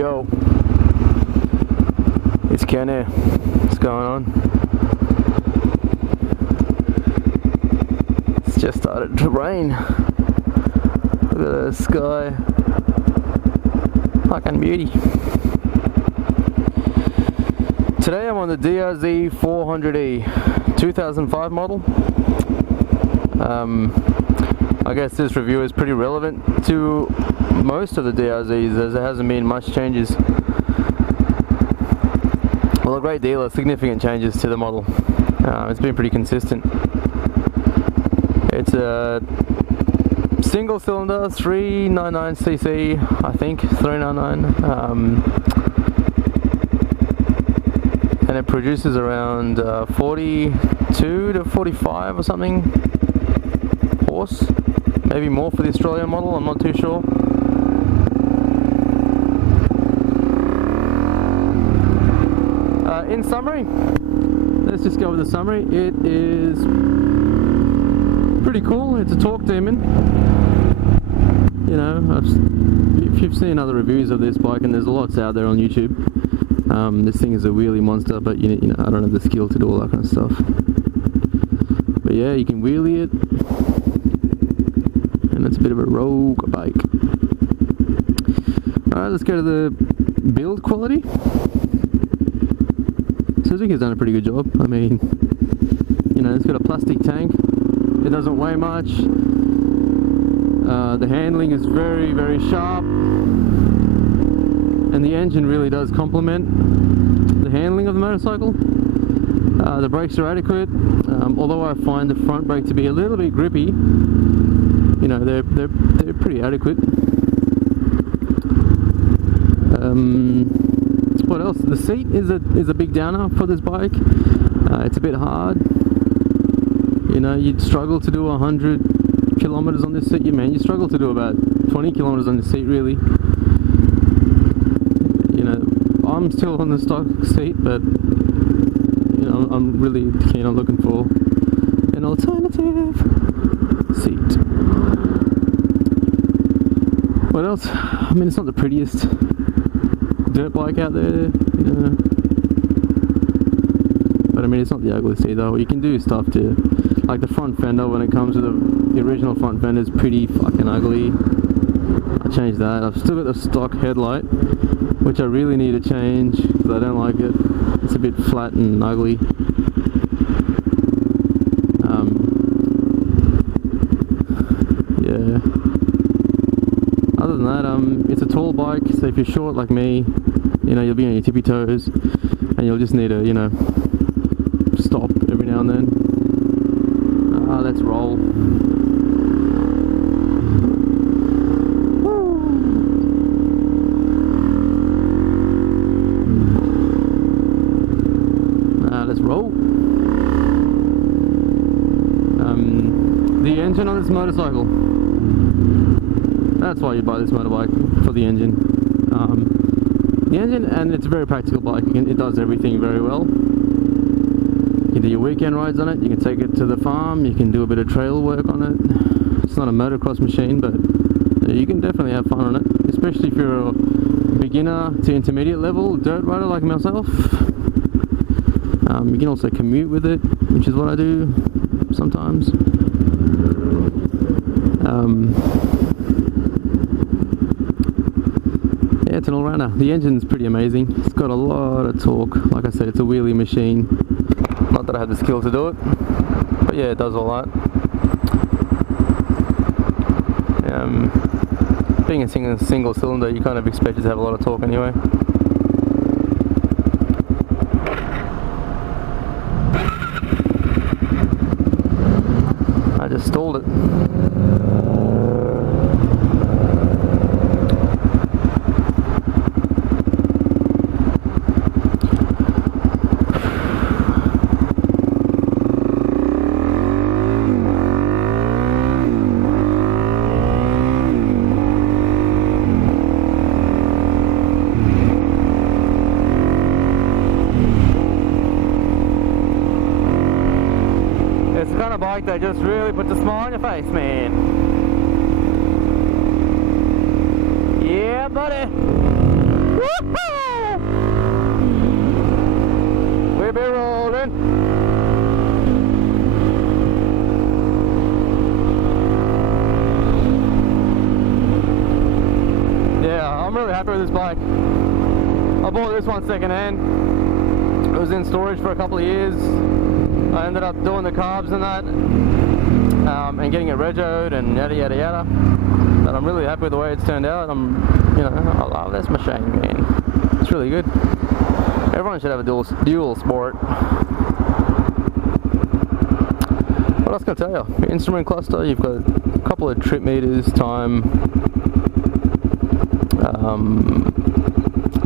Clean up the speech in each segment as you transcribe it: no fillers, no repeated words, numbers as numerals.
Yo, it's Kenny. What's going on? It's just started to rain. Look at the sky. Fucking beauty. Today I'm on the Drz400e, 2005 model. I guess this review is pretty relevant to most of the DRZs as there hasn't been much changes. Well, a great deal of significant changes to the model. It's been pretty consistent. It's a single cylinder 399cc, I think, 399. And it produces around 42 to 45 or something horse. Maybe more for the Australian model, I'm not too sure. In summary, let's just go over the summary. It is pretty cool. It's a torque demon. You know, if you've seen other reviews of this bike, and there's lots out there on YouTube, this thing is a wheelie monster, but you know, I don't have the skill to do all that kind of stuff. But yeah, you can wheelie it. And it's a bit of a rogue bike. Alright, let's go to the build quality. Suzuki's done a pretty good job. I mean, you know, it's got a plastic tank. It doesn't weigh much. The handling is very, very sharp. And the engine really does complement the handling of the motorcycle. The brakes are adequate. Although I find the front brake to be a little bit grippy, you know, they're pretty adequate. What else? The seat is a big downer for this bike. It's a bit hard. You know, you'd struggle to do 100 kilometers on this seat. You struggle to do about 20 kilometers on this seat, really. You know, I'm still on the stock seat, but you know, I'm really keen on looking for an alternative seat. What else? I mean, it's not the prettiest dirt bike out there, you know. But I mean, it's not the ugliest either. You can do stuff to, like the front fender, when it comes to the original front fender, is pretty fucking ugly. I changed that. I've still got the stock headlight, which I really need to change because I don't like it. It's a bit flat and ugly. Yeah. Other than that, it's a tall bike, so if you're short like me, you know, you'll be on your tippy toes, and you'll just need to, you know, stop every now and then. Let's roll. Let's roll. The engine on this motorcycle. That's why you buy this motorbike, for the engine. The engine, and it's a very practical bike. It does everything very well. You can do your weekend rides on it. You can take it to the farm. You can do a bit of trail work on it. It's not a motocross machine, but you can definitely have fun on it, especially if you're a beginner to intermediate level dirt rider like myself. You can also commute with it, which is what I do sometimes. Yeah, it's an all-rounder. The engine's pretty amazing. It's got a lot of torque. Like I said, it's a wheelie machine. Not that I have the skill to do it, but yeah, it does all that. Being a single cylinder, you kind of expect it to have a lot of torque anyway. I just stalled it. It's the kind of bike that just really puts a smile on your face, man. Yeah, buddy. Woo! Keep it rolling. Yeah, I'm really happy with this bike. I bought this one second hand. It was in storage for a couple of years. I ended up doing the carbs and that, and getting it regoed and yada yada yada. But I'm really happy with the way it's turned out. I love this machine, man. It's really good. Everyone should have a dual sport. What else can I tell you? Your instrument cluster, you've got a couple of trip meters, time,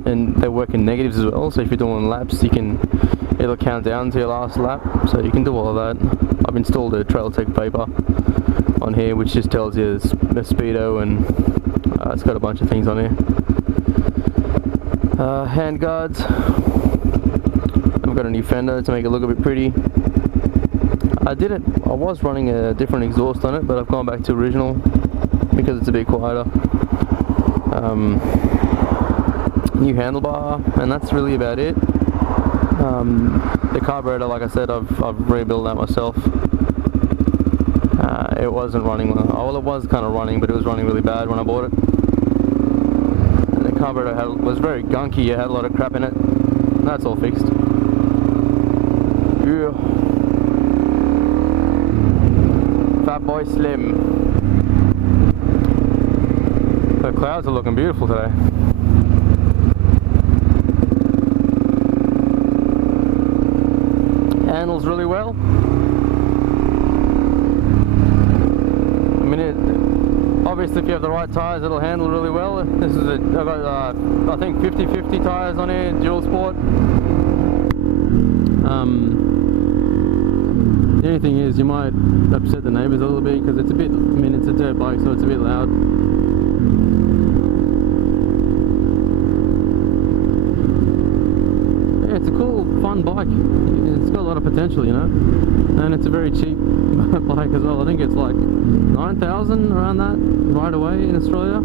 and they work in negatives as well. So if you're doing laps, it'll count down to your last lap. So you can do all of that. I've installed a Trail Tech paper on here, which just tells you the speedo, and it's got a bunch of things on here. Hand guards. I've got a new fender to make it look a bit pretty. I was running a different exhaust on it, but I've gone back to original because it's a bit quieter. New handlebar, and that's really about it. The carburetor, like I said, I've rebuilt that myself. It wasn't running well. It was kind of running, but it was running really bad when I bought it. And the carburetor was very gunky. It had a lot of crap in it. That's all fixed. Yeah. Fat Boy Slim. The clouds are looking beautiful today. Handles really well. I mean, obviously if you have the right tyres, it'll handle really well. I've got I think 50/50 tyres on here, dual sport. The only thing is, you might upset the neighbours a little bit because it's a dirt bike, so it's a bit loud. Yeah, it's a cool, fun bike. It's got a lot of potential, you know, and it's a very cheap bike as well. I think it's like 9,000 around that right away in Australia.